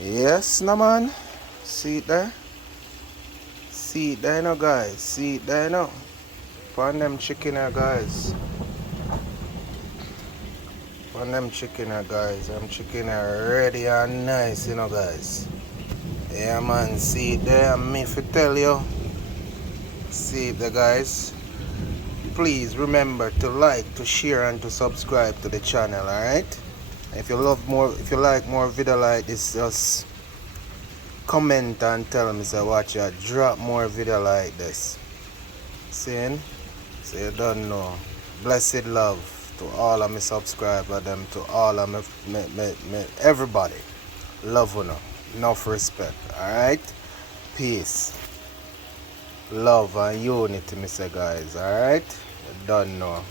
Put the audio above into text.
Yes, no man. See it there? See it there now, guys. See it there now. Pon them chicken here, guys. Pon them chicken here, guys. Them chicken are ready and nice, guys. Yeah, man. See it there. Me if tell you. See it there, guys. Please remember to like, to share, and to subscribe to the channel. Alright? If you like more video like this, just comment and tell me say watch ya drop more video like this. Seeing? So you don't know. Blessed love to all of my subscribers, them to all of me everybody. Love you know. Enough respect. Alright? Peace. Love and unity, me say guys. Alright? You don't know.